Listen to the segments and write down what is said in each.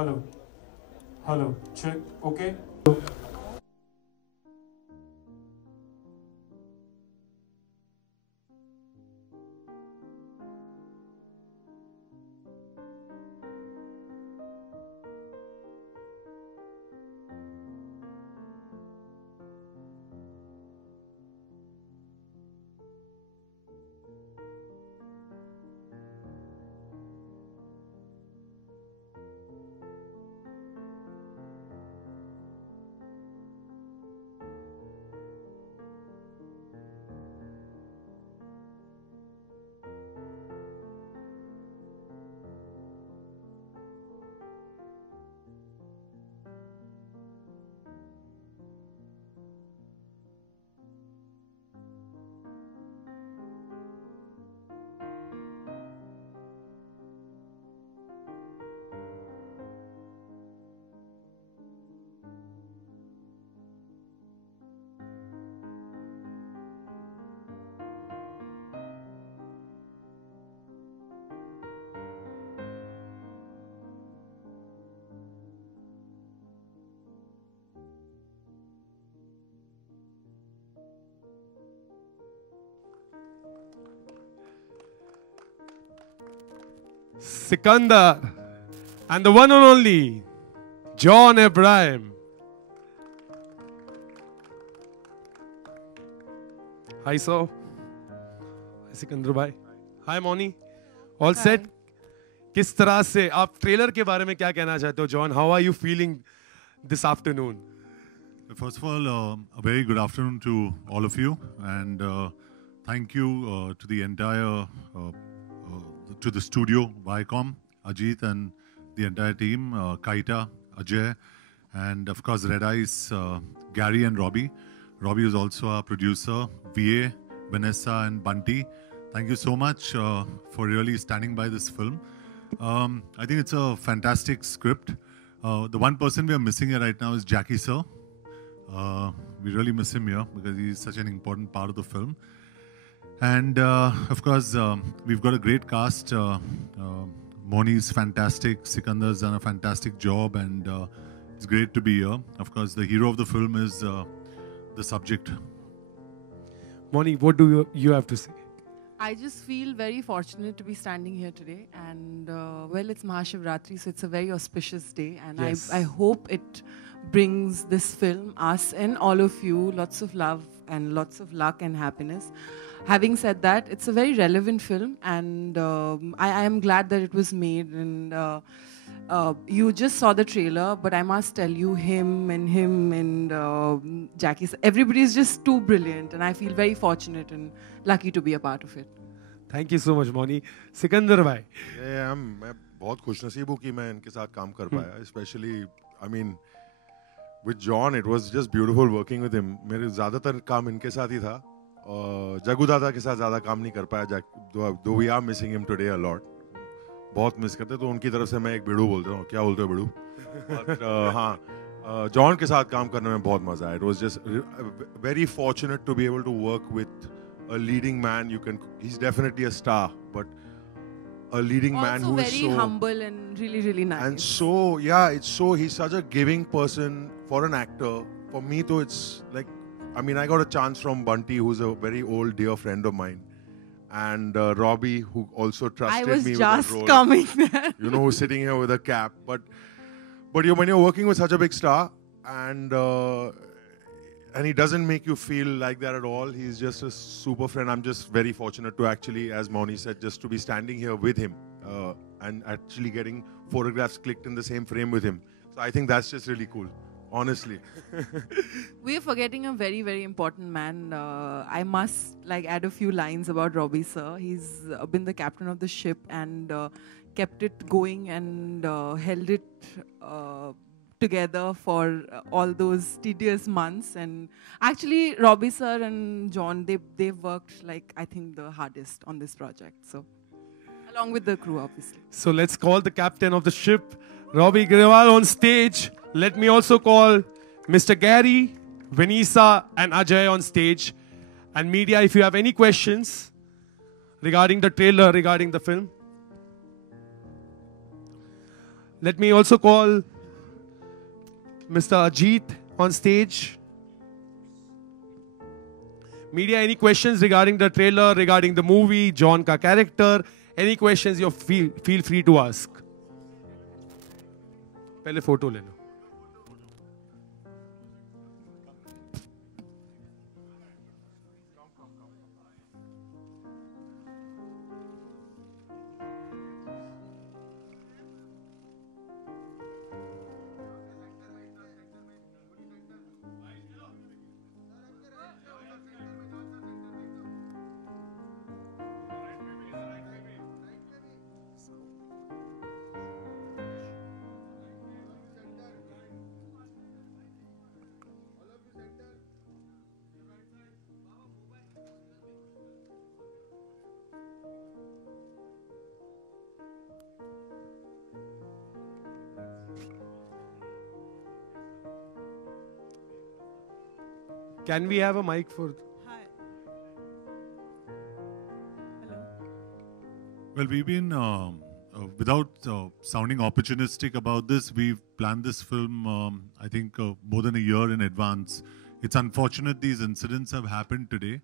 Hello. Hello. Check. Okay. Sikandar and the one and only John Abraham. Hi, sir. Hi, Sikandar bhai. Hi, Moni. All set? किस तरह से आप trailer के बारे में क्या कहना चाहते हो, John? How are you feeling this afternoon? First of all, a very good afternoon to all of you, and thank you to the entire to the studio, Viacom, Ajit, and the entire team, Kaita, Ajay, and of course Red Eyes, Gary and Robbie. Robbie is also our producer, VA, Vanessa, and Bunty. Thank you so much for really standing by this film. I think it's a fantastic script. The one person we are missing here right now is Jackie sir. We really miss him here because he's such an important part of the film. And of course, we've got a great cast. Moni's fantastic. Sikandar's done a fantastic job, and it's great to be here. Of course, the hero of the film is the subject. Moni, what do you have to say? I just feel very fortunate to be standing here today, and well, it's Mahashivratri, so it's a very auspicious day, and Yes. I hope it brings this film, us and all of you, lots of love and lots of luck and happiness. Having said that, it's a very relevant film, and I am glad that it was made, and you just saw the trailer, but I must tell you, him and Jackie, everybody is just too brilliant, and I feel very fortunate and lucky to be a part of it. Thank you so much, Moni. Sikandar bhai. मैं बहुत खुशनसीब हूँ कि मैं इनके साथ काम कर पाया. Especially, I mean, with John, it was just beautiful working with him. मेरे ज़्यादातर काम इनके साथ ही था. जगू दादा के साथ ज़्यादा काम नहीं कर पाया. Though we are missing him today a lot. बहुत मिस करते, तो उनकी तरफ से मैं एक बिड़ू बोलता हूँ. क्या बोलते हो बिड़ू? But हाँ, John के साथ काम करने में बहुत मजा आया. It was just very fortunate to be able to work with a leading man. He's definitely a star, but a leading man who is very so humble and really, really nice. and so, yeah, he's such a giving person for an actor. For me, though, it's like, I mean, I got a chance from Bunty, who's a very old dear friend of mine, and Robbie, who also trusted I was me with just that role. coming there. You know, who's sitting here with a cap. But when you're working with such a big star, and he doesn't make you feel like that at all. He's just a super friend. I'm just very fortunate to actually, as Moni said, just to be standing here with him and actually getting photographs clicked in the same frame with him. So I think that's just really cool, honestly. We're forgetting a very, very important man. I must add a few lines about Robbie sir. He's been the captain of the ship and kept it going and held it together for all those tedious months. And actually, Robbie sir and John, they've worked I think the hardest on this project. So, along with the crew, obviously. So let's call the captain of the ship, Robbie Grewal, on stage. Let me also call Mr. Gary, Vanessa, and Ajay on stage. And media, if you have any questions regarding the trailer, regarding the film. Let me also call Mr. Ajit on stage. Media, any questions regarding the trailer, regarding the movie, John ka character? Any questions you feel free to ask. पहले photo ले लो. Can we have a mic for? Hi. Hello. Well, we've been, without sounding opportunistic about this, we've planned this film, I think, more than a year in advance. It's unfortunate these incidents have happened today,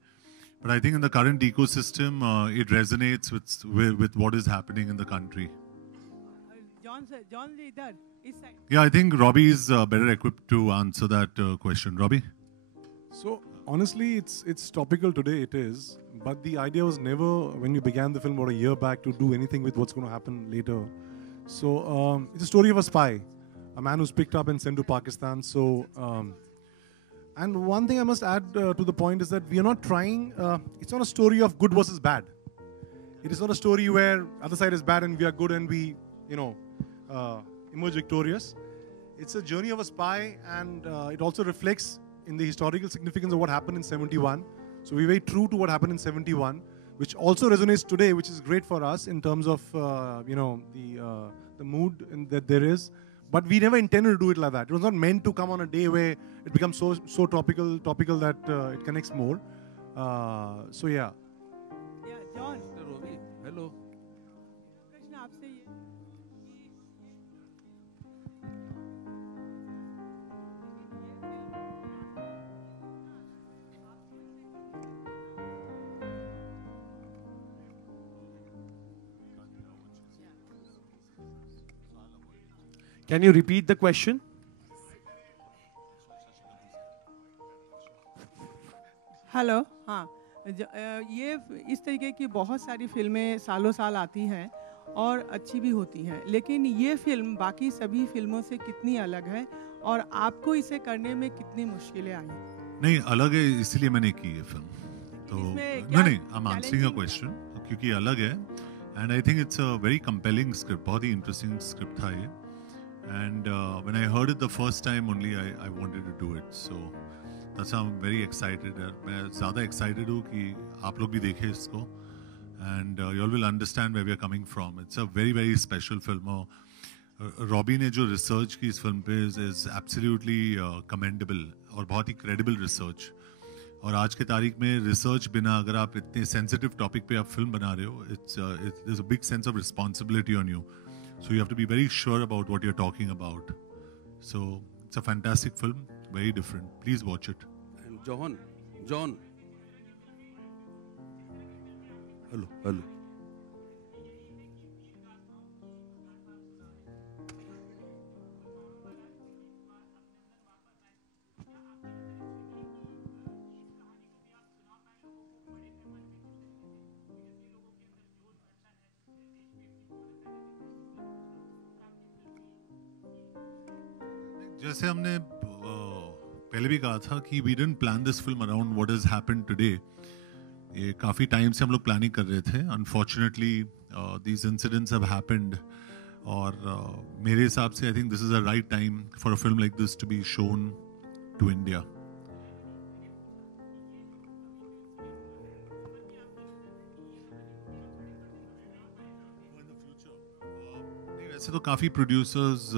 but I think in the current ecosystem, it resonates with what is happening in the country. John ji idhar, is side. Yeah, I think Robbie is better equipped to answer that question. Robbie? So honestly, it's topical today. It is, but the idea was never, when we began the film about a year back, to do anything with what's going to happen later. So it's a story of a spy, a man who's picked up and sent to Pakistan. So, and one thing I must add to the point is that we are not trying. It's not a story of good versus bad. It is not a story where other side is bad and we are good and we, emerge victorious. It's a journey of a spy, and it also reflects in the historical significance of what happened in 71. So we're very true to what happened in 71, which also resonates today, which is great for us in terms of the mood that there is. But we never intended to do it like that. It was not meant to come on a day where it becomes so topical that it connects more. So yeah. Yeah, John. Hello. प्रश्न आपसे ये Can you repeat the question? Hello हाँ ये इस तरीके की बहुत सारी फिल्में सालों साल आती हैं और अच्छी भी होती हैं, लेकिन ये फिल्म बाकी सभी फिल्मों से कितनी अलग है और आपको इसे करने में कितनी मुश्किलें आई? नहीं, अलग है इसलिए मैंने की ये फिल्म. तो नहीं, I am answering your question क्योंकि अलग है, and I think it's a very compelling script. बहुत ही इंटरेस्टिंग स्क्रिप्ट था ये, and when I heard it the first time only I wanted to do it. So that's I am very excited. मैं ज़्यादा excited हूँ कि आप लोग भी देखें इसको, and you all will understand where we are coming from. It's a very very special film. Robby ने जो रिसर्च की इस फिल्म पे इज एब्सोल्युटली कमेंडेबल और बहुत ही क्रेडिबल रिसर्च. और आज के तारीख में रिसर्च बिना अगर आप इतने सेंसिटिव टॉपिक पे आप फिल्म बना रहे हो, there's a big sense of responsibility on you. So you have to be very sure about what you're talking about. So it's a fantastic film, very different. Please watch it. And John. Hello. जैसे हमने पहले भी कहा था कि we didn't plan this film around what has happened today. ये काफ़ी time से हम लोग प्लानिंग कर रहे थे. Unfortunately, these incidents have happened. और मेरे हिसाब से I think this is the right time for a film like this to be shown to India. नहीं, वैसे तो काफ़ी प्रोड्यूसर्स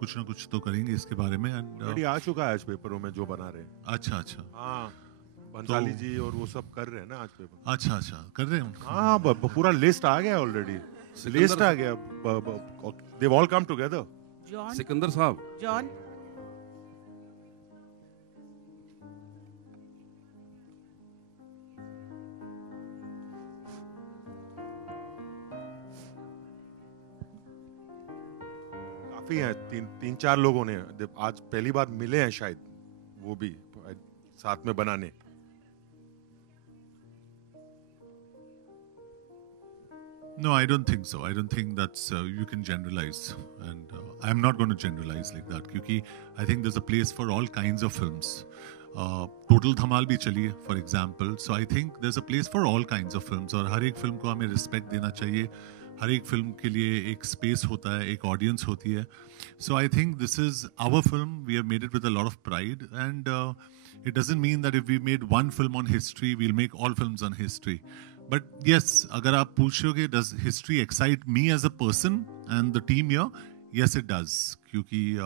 कुछ ना कुछ तो करेंगे इसके बारे में. एंड ऑलरेडी आ चुका है आज पेपरों में जो बना रहे हैं. अच्छा. हाँ, बंसाली जी और वो सब कर रहे हैं ना आज पेपर. अच्छा कर रहे हैं. हाँ, पूरा लिस्ट आ गया ऑलरेडी. List आ गया. They've all come together. John. Sikandar साहब, John. काफी हैं, तीन चार लोगों ने आज पहली बार मिले हैं शायद, वो भी साथ में बनाने. No, I don't think so. I don't think that's you can generalize, and I'm not going to generalize like that. Because I think there's a place for all kinds of films. Total Dhamal bhi chali hai, for example. So I think there's a place for all kinds of films. और हर एक film को हमें respect देना चाहिए. हर एक film के लिए एक space होता है, एक audience होती है. So I think this is our film. We have made it with a lot of pride, and it doesn't mean that if we made one film on history, we'll make all films on history. But yes, अगर आप पूछोगे, does history excite me as a person and the team here? Yes, it does. क्योंकि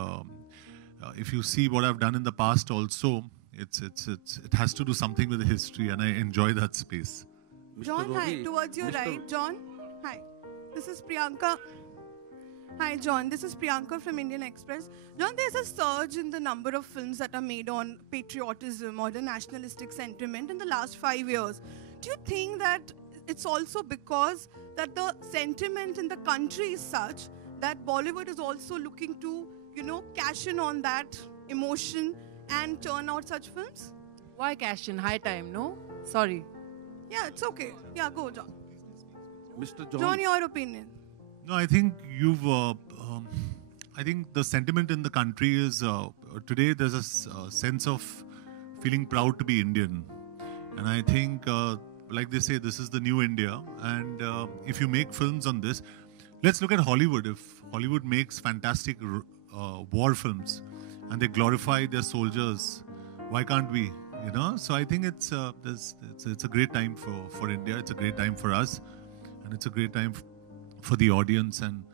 if you see what I've done in the past also, it has to do something with history, and I enjoy that space. John, hi. Towards your right, John. Hi. This is Priyanka. Hi, John. This is Priyanka from Indian Express. John, there's a surge in the number of films that are made on patriotism or the nationalistic sentiment in the last 5 years. Do you think that it's also because that the sentiment in the country is such that Bollywood is also looking to, cash in on that emotion and turn out such films? Why cash in? High time, no? Sorry. Yeah, it's okay. Yeah, go, John. Mr. John. John, your opinion. No, I think you've. I think the sentiment in the country is today there's a sense of feeling proud to be Indian, and I think, like they say, this is the new India. And if you make films on this, let's look at Hollywood. If Hollywood makes fantastic war films and they glorify their soldiers, why can't we? So I think it's a great time for India. It's a great time for us, and it's a great time for the audience. And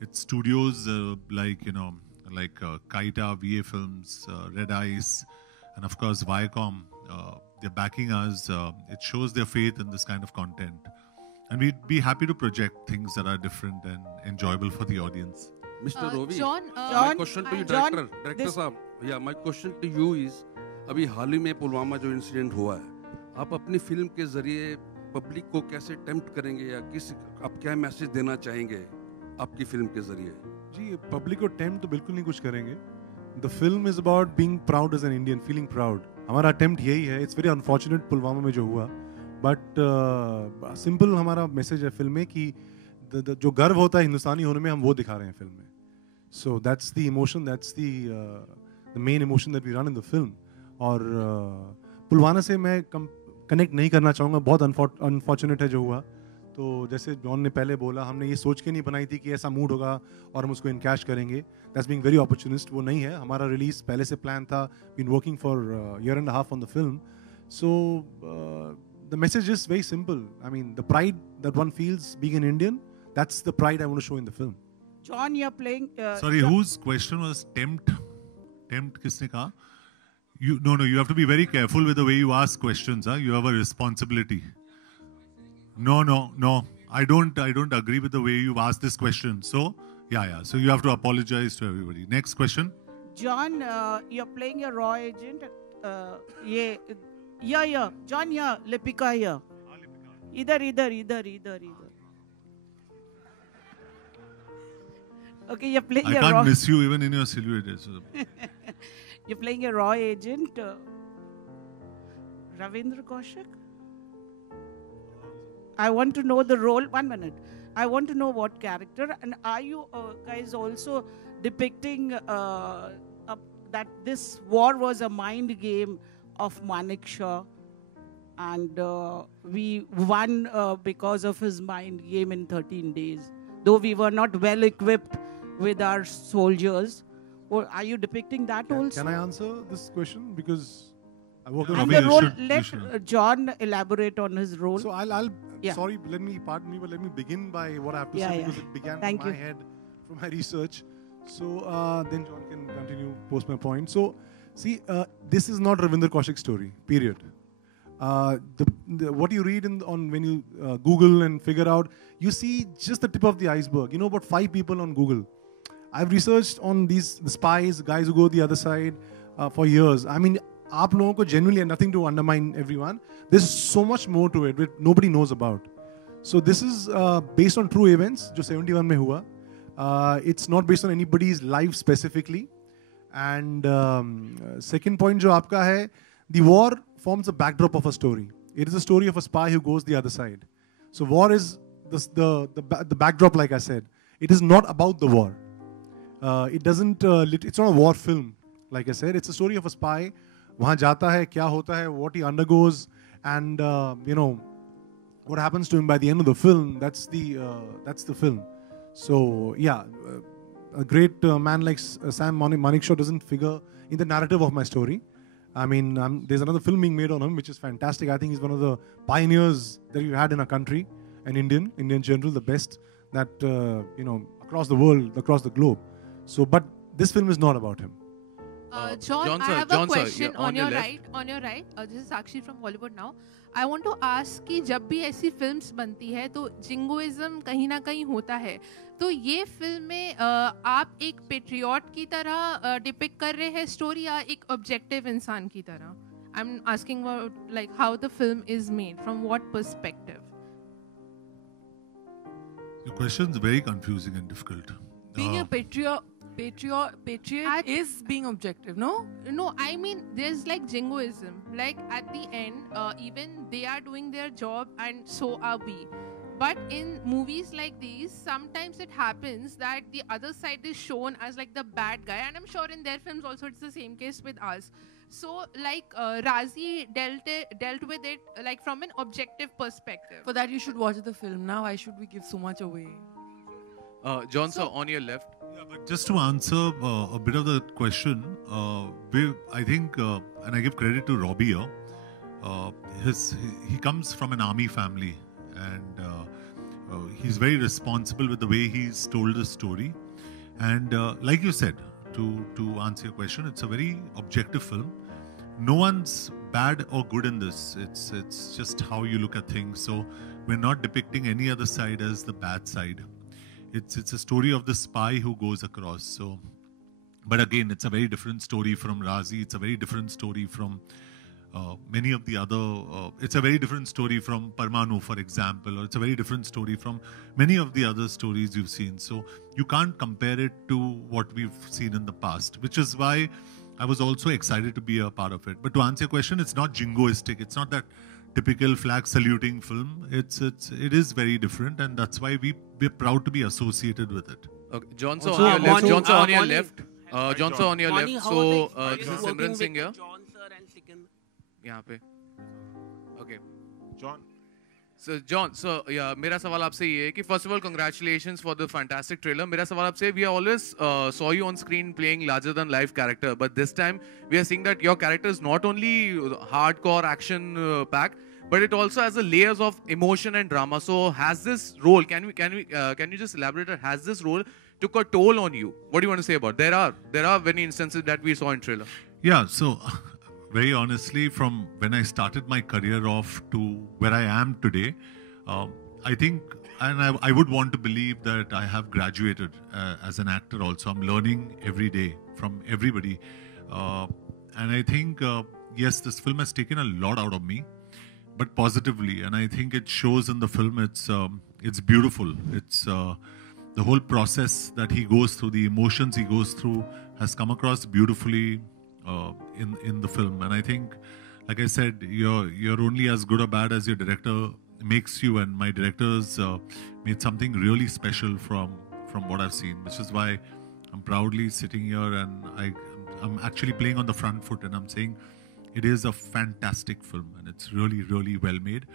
it's studios like Kaita, VA Films, Red Ice, and of course Viacom. They're backing us. It shows their faith in this kind of content, and we'd be happy to project things that are different and enjoyable for the audience. Mr. Rovi, John, my question to you, John, director साहब, yeah, my question to you is, अभी हाल ही में पुलवामा जो incident हुआ है, आप अपनी film के जरिए पब्लिक को कैसे टेम्प्ट करेंगे या आप क्या मैसेज देना चाहेंगे आपकी फिल्म के जरिए? जी, पब्लिक को टेम्प्ट तो बिल्कुल नहीं कुछ करेंगे. The film is about being proud as an Indian, feeling proud. हमारा अटेम्प्ट यही है. इट्स वेरी अनफॉर्चुनेट पुलवामा में जो हुआ, बट सिंपल हमारा मैसेज है फिल्म में कि जो गर्व होता है हिंदुस्तानी होने में, हम वो दिखा रहे हैं फिल्म में. So that's the emotion, that's the main emotion that we run in the film. और पुलवामा से मैं कनेक्ट नहीं करना चाहूँगा. बहुत अनफॉर्चुनेट है जो हुआ. तो जैसे जॉन ने पहले बोला, हमने ये सोच के नहीं बनाई थी कि ऐसा मूड होगा और हम उसको इनकैश करेंगे. That's being very opportunist. वो नहीं है. हमारा रिलीज पहले से प्लान था. Been working for year and half on the film. So the message is very simple. I mean the pride that one feels being an Indian, that's the pride I want to show in the film. John, you're playing. Sorry, whose question was tempt? Tempt किसने कहा? No, you have to be very careful with the way you ask questions. You have a responsibility. No. I don't agree with the way you've asked this question. So, yeah. So you have to apologize to everybody. Next question. John, you're playing a raw agent. Yeah. John, yeah. Lipika here. Either. Okay, you're playing I a can't raw. miss you even in your silhouette. So. You're playing a raw agent. Ravindra Kaushik. I want to know the role. 1 minute. I want to know what character. And are you guys also depicting that this war was a mind game of Manik Shah, and we won because of his mind game in 13 days, though we were not well equipped with our soldiers? Or are you depicting that also? Can I answer this question? Because I work And on the role, you let should. John elaborate on his role. So I'll Yeah. sorry, pardon me, but let me begin by what I have to Yeah, say, yeah. because it began Thank from my you. head, from my research. So then John can continue post my point. So see, this is not Ravindra Kaushik's story, period. what you read on when you Google and figure out, you see just the tip of the iceberg. You know about 5 people on Google. I've researched on the spies, guys who go the other side for years. I mean, aap logon ko genuinely, nothing to undermine everyone. There's so much more to it which nobody knows about. So this is based on true events, जो 71 में हुआ. It's not based on anybody's life specifically. And second point जो आपका है, the war forms a backdrop of a story. It is a story of a spy who goes the other side. So war is the backdrop, like I said. It is not about the war. It doesn't. It's not a war film, like I said. It's a story of a spy. वहाँ जाता है, क्या होता है, what he undergoes, and what happens to him by the end of the film. That's the film. So yeah, a great man like Sam Manekshaw doesn't figure in the narrative of my story. I mean, there's another film being made on him, which is fantastic. I think he's one of the pioneers that we've had in our country, an Indian general, the best that across the world, across the globe. So, but this film is not about him. John, I have a question on your right. On your right, this is Sakshi from Hollywood Now. I want to ask कि जब भी ऐसी films बनती है तो jingoism कहीं ना कहीं होता है. तो ये फिल्म में आप एक पेट्रियट की तरह डिपिक्ट कर रहे हैं स्टोरी या एक ऑब्जेक्टिव इंसान की तरह? I'm asking about like how the film is made, from what perspective? Your question is very confusing and difficult. Being a patriot is being objective, no? No, I mean there's like jingoism. Like at the end, even they are doing their job and so are we. But in movies like these, sometimes it happens that the other side is shown as like the bad guy, and I'm sure in their films also it's the same case with us. So like Razi dealt with it like from an objective perspective. For that you should watch the film. Now why should we give so much away? John, sir, on your left. Yeah, but just to answer a bit of the question, I think, and I give credit to Robbie here, he comes from an army family, and he's very responsible with the way he's told the story. And like you said, to answer your question, it's a very objective film. No one's bad or good in this. It's just how you look at things. So we're not depicting any other side as the bad side. It's a story of the spy who goes across. So, but again, it's a very different story from Razi. It's a very different story from many of the other. It's a very different story from Parmanu, for example, or it's a very different story from many of the other stories you've seen. So you can't compare it to what we've seen in the past, which is why I was also excited to be a part of it. But to answer your question, it's not jingoistic. It's not that typical flag saluting film. It is very different, and that's why we're proud to be associated with it. Okay, John, sir, on your left. John, sir, on your left. John, sir, on your left. So this is Simran Singh here. John, sir, and Sikand. यहाँ पे. Okay. John. So John, so yeah, मेरा सवाल आपसे ये है कि first of all, congratulations for the fantastic trailer. मेरा सवाल आपसे, we always saw you on screen playing larger than life character, but this time we are seeing that your character is not only hardcore action packed, but it also has the layers of emotion and drama. So has this role? Can you just elaborate? Has this role took a toll on you? What do you want to say about it? There are many instances that we saw in trailer. Yeah. So. Very honestly, from when I started my career off to where I am today, I think, and I would want to believe that I have graduated as an actor also. I'm learning every day from everybody. And I think, yes, this film has taken a lot out of me, but positively. And I think it shows in the film. It's beautiful. It's the whole process that he goes through, the emotions he goes through has come across beautifully in the film. And I think, like I said, you're only as good or bad as your director makes you, and my directors made something really special from what I've seen, which is why I'm proudly sitting here, and I'm actually playing on the front foot, and I'm saying it is a fantastic film, and it's really, really well made.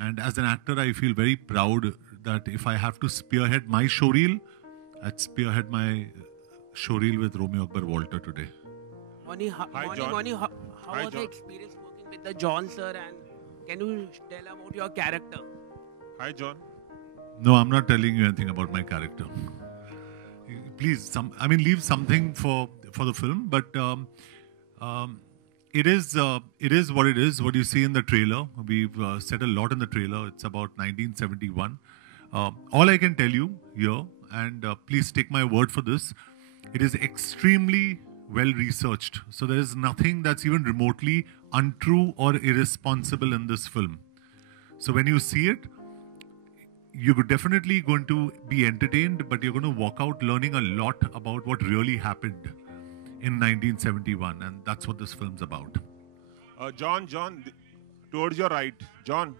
And as an actor, I feel very proud that if I have to spearhead my showreel, I'd spearhead my showreel with Romeo Akbar Walter today. Moni, how was the experience working with the John sir, and can you tell about your character? Hi, John. No, I'm not telling you anything about my character. Please, leave something for the film. But it is what it is. What you see in the trailer, we've said a lot in the trailer. It's about 1971. All I can tell you here, and please take my word for this, it is extremely well researched. So there is nothing that's even remotely untrue or irresponsible in this film. So when you see it, you're definitely going to be entertained, but you're going to walk out learning a lot about what really happened in 1971, and that's what this film's about. John, towards your right. John.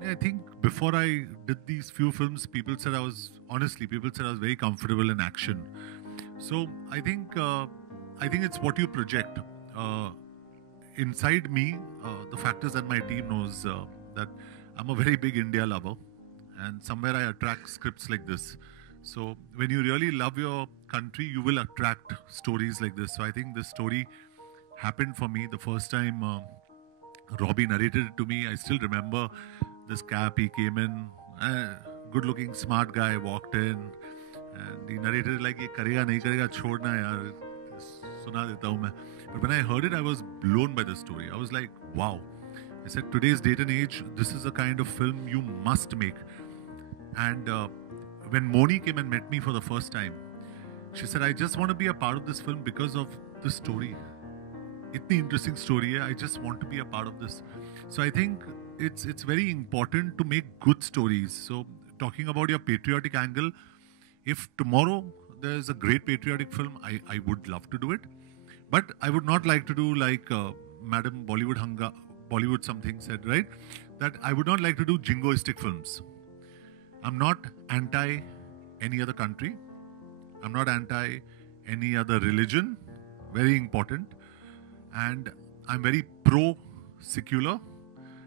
I think before I did these few films, people said I was very comfortable in action. So I think it's what you project. Inside me, the fact is that my team knows that I'm a very big India lover, and somewhere I attract scripts like this. So when you really love your country, you will attract stories like this. So I think this story happened for me the first time Robbie narrated it to me. I still remember this cap, he came in, good looking, smart guy, walked in, and he narrated it like, ye karega, nahi karega, chhodna yaar, suna deta hu main. But when I heard it, I was blown by the story. I was like, wow. I said, today's date and age, this is the kind of film you must make. And when Moni came and met me for the first time, she said, I just want to be a part of this film because of the story. Itni interesting story hai, I just want to be a part of this. So I think it's very important to make good stories. So talking about your patriotic angle, if tomorrow there's a great patriotic film, I would love to do it. But I would not like to do like Madam Bollywood something said, right? That I would not like to do jingoistic films. I'm not anti any other country. I'm not anti any other religion. Very important. And I'm very pro-secular.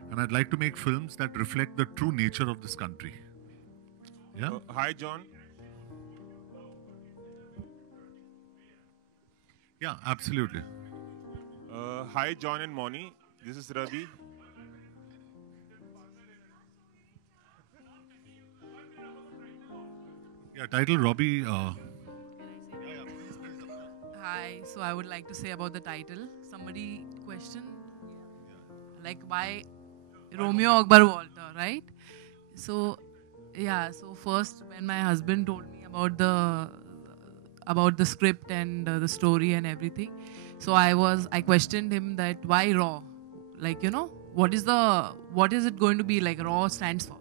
And I'd like to make films that reflect the true nature of this country. Yeah? Hi, John. Yeah, absolutely. Hi, John and Moni. This is Ravi. Yeah, title Robbie. Hi, so I would like to say about the title. Somebody questioned, like why Romeo Akbar Walter, right? So, yeah. So first, when my husband told me about the script and the story and everything, so I questioned him that why Raw, like what is it going to be like? Raw stands for.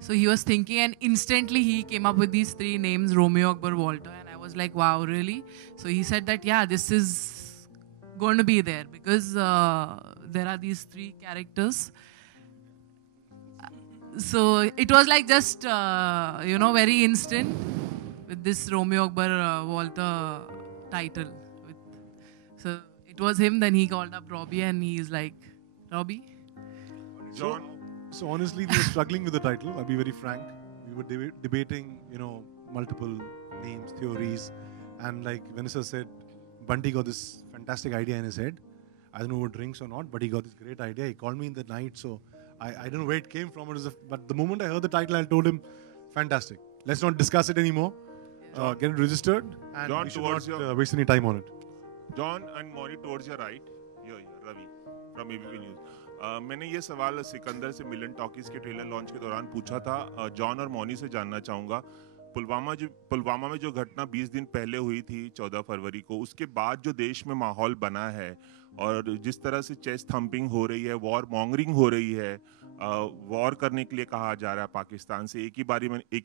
So he was thinking, and instantly he came up with these three names: Romeo Akbar Walter, and I was like, wow, really? So he said that yeah, this is going to be there because there are these three characters. So it was like just, very instant with this Romeo Akbar Walter title. So it was him, then he called up Robbie and he's like, Robbie? John? So honestly, we were struggling with the title, I'll be very frank. We were debating, multiple names, theories. And like Vanessa said, Bunty got this fantastic idea in his head. I don't know what drinks or not, but he got this great idea. He called me in the night, so I don't know where it came from. But the moment I heard the title, I told him, fantastic. Let's not discuss it anymore. Get it registered, and John, we should not waste any time on it. John and Moni towards your right. Here, Ravi from ABP News. मैंने ये सवाल सिकंदर से मिलन talkies के trailer launch के दौरान पूछा था. John और मौनी से जानना चाहूँगा, पुलवामा में जो घटना 20 दिन पहले हुई थी 14 फरवरी को, उसके बाद जो देश में माहौल बना है और जिस तरह से चेस्ट थम्पिंग हो रही है, वॉर मॉन्गरिंग हो रही है, वॉर करने के लिए कहा जा रहा है पाकिस्तान से, एक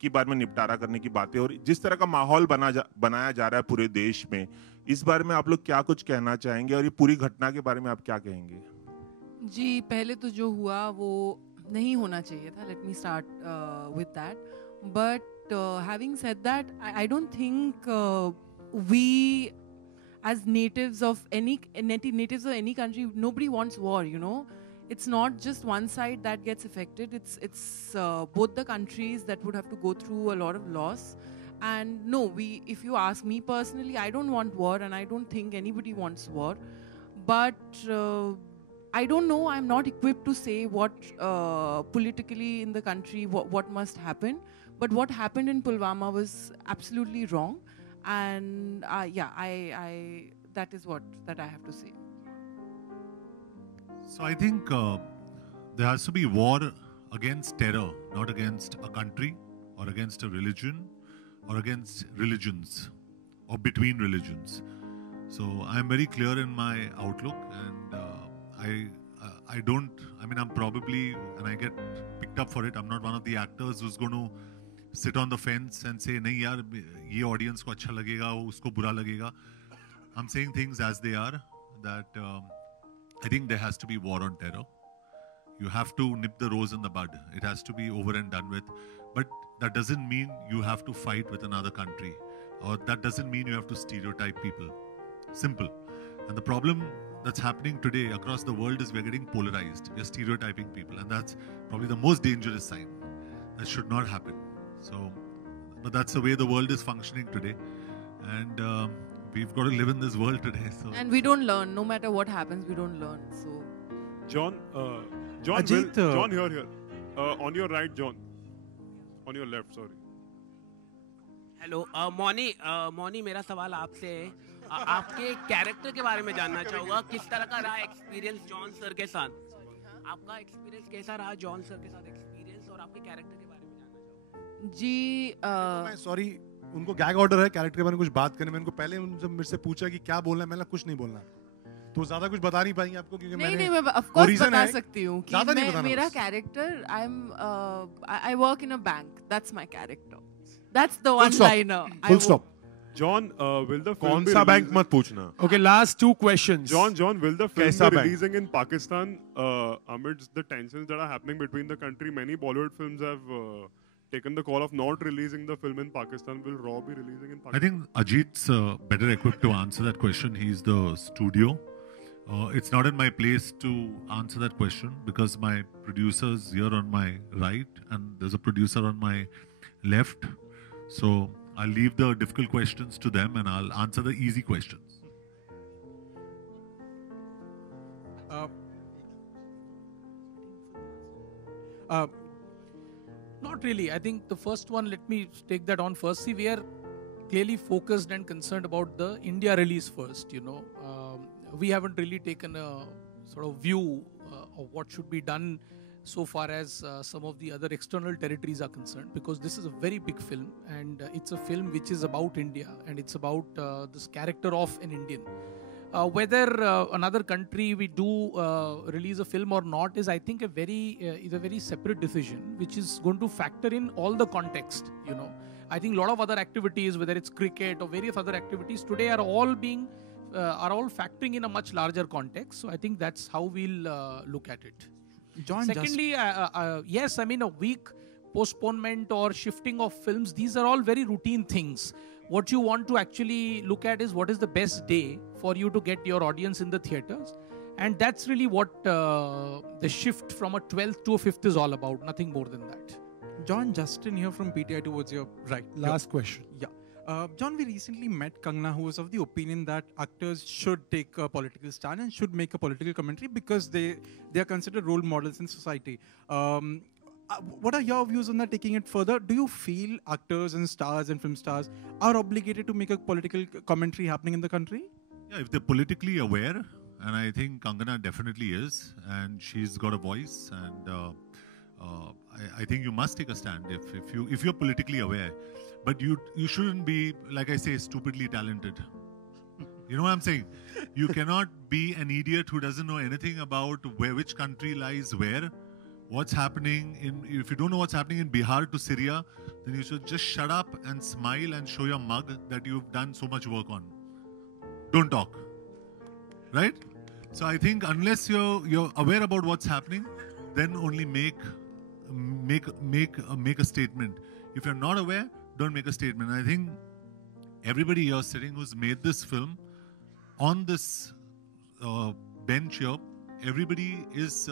ही बार में निपटारा करने की बातें, और जिस तरह का माहौल बनाया जा रहा है पूरे देश में, इस बारे में आप लोग क्या कुछ कहना चाहेंगे और ये पूरी घटना के बारे में आप क्या कहेंगे? जी, पहले तो जो हुआ वो नहीं होना चाहिए था. Let me start with that. But having said that, I don't think we, as natives of any country, nobody wants war, you know. It's not just one side that gets affected. It's both the countries that would have to go through a lot of loss. And no, if you ask me personally, I don't want war, and I don't think anybody wants war. But I don't know. I'm not equipped to say what politically in the country what must happen. But what happened in Pulwama was absolutely wrong, and I that is what I have to say. So I think there has to be war against terror, not against a country or against a religion or against religions or between religions. So I'm very clear in my outlook, and I'm probably, and I get picked up for it, I'm not one of the actors who's going to sit on the fence and say, nahi yaar, ye audience ko acha lagega, usko bura lagega. I'm saying things as they are, that I think there has to be war on terror. You have to nip the rose in the bud. It has to be over and done with. But that doesn't mean you have to fight with another country, or that doesn't mean you have to stereotype people. Simple. And the problem that's happening today across the world is we're getting polarized. We're stereotyping people, and that's probably the most dangerous sign. That should not happen. So, but that's the way the world is functioning today, and we've got to live in this world today. So. And we don't learn. No matter what happens, we don't learn. So, John, Ajit, John, here. On your right, John. On your left, sorry. Hello Mouni मेरा सवाल आपसे है आपके character के बारे में जानना चाहूँगा किस तरह का रहा एक्सपीरियंस जॉन सर के साथ आपका एक्सपीरियंस कैसा रहा जॉन सर के साथ एक्सपीरियंस और आपके कैरेक्टर के बारे में जानना चाहूँगा जी मैं सॉरी उनको गैग ऑर्डर है कैरेक्टर के बारे में कुछ बात करने में उनको पहले उनसे मेरे से पूछा कि क्या बोलना है मैंने कुछ नहीं बोलना तो ज्यादा कुछ बता नहीं पाएंगे आपको क्योंकि नहीं मैं ऑफ कोर्स बता सकती हूँ कि मेरा character I work in a bank that's my character that's the one liner full stop John, will the film कौन be सा releasing- बैंक मत पूछना. Okay, last two questions. John, will the film कैसा be bank? releasing in Pakistan amidst the tensions that are happening between the country? Many Bollywood films have taken the call of not releasing the film in Pakistan. Will Raw be releasing in Pakistan? I think Ajit's better equipped to answer that question. He's the studio. It's not in my place to answer that question because my producer's here on my right and there's a producer on my left. So I'll leave the difficult questions to them and I'll answer the easy questions. Not really. I think the first one, let me take that on first. See, we are clearly focused and concerned about the India release first, you know. We haven't really taken a sort of view of what should be done so far as some of the other external territories are concerned, because this is a very big film and it's a film which is about India and it's about this character of an Indian. Whether another country we do release a film or not is, I think, is a very separate decision, which is going to factor in all the context. You know, I think a lot of other activities, whether it's cricket or various other activities today, are all factoring in a much larger context. So I think that's how we'll look at it. John, secondly, yes, I mean, a week postponement or shifting of films, these are all very routine things. What you want to actually look at is what is the best day for you to get your audience in the theaters. And that's really what the shift from a 12th to a 5th is all about, nothing more than that. John, Justin here from PTI towards your right. Last question. Yeah. John, we recently met Kangana, who was of the opinion that actors should take a political stand and should make a political commentary because they are considered role models in society. What are your views on that, taking it further? Do you feel actors and stars and film stars are obligated to make a political commentary happening in the country? Yeah, if they're politically aware, and I think Kangana definitely is, and she's got a voice, and I think you must take a stand if you're politically aware. But you shouldn't be, like I say, stupidly talented. You know what I'm saying? You cannot be an idiot who doesn't know anything about which country lies where, what's happening if you don't know what's happening in Bihar to Syria, then you should just shut up and smile and show your mug that you've done so much work on. Don't talk. Right? So I think unless you're aware about what's happening, then only make a statement. If you're not aware, don't make a statement. I think everybody here sitting who's made this film, on this bench here, everybody is,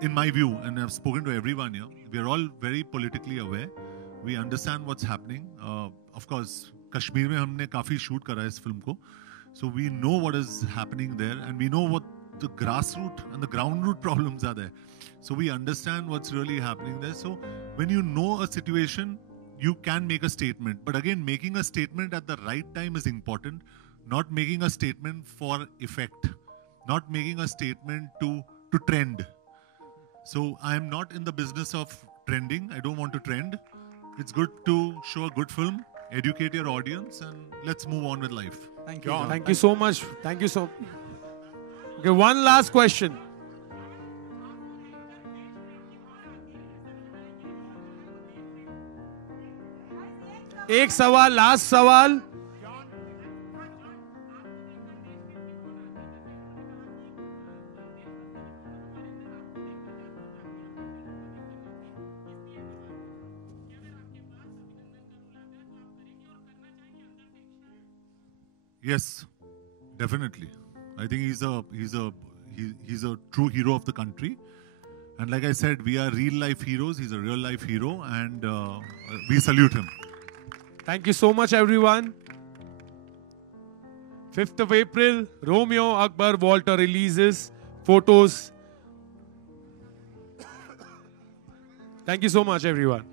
in my view, and I've spoken to everyone here, we're all very politically aware. We understand what's happening. Of course, Kashmir mein humne kafi shoot kara hai is film ko. So we know what is happening there, and we know what the grassroots and the ground root problems are there. So we understand what's really happening there. So when you know a situation, you can make a statement. But again, making a statement at the right time is important. Not making a statement for effect. Not making a statement to trend. So I am not in the business of trending. I don't want to trend. It's good to show a good film, educate your audience, and let's move on with life. Thank you. John. Thank you so much. Thank you so. Okay, one last question. एक सवाल, last सवाल. Yes, definitely. I think he's a true hero of the country. And like I said, we are real life heroes. He's a real life hero, and we salute him. Thank you so much, everyone. 5th of April, Romeo Akbar Walter releases photos. Thank you so much, everyone.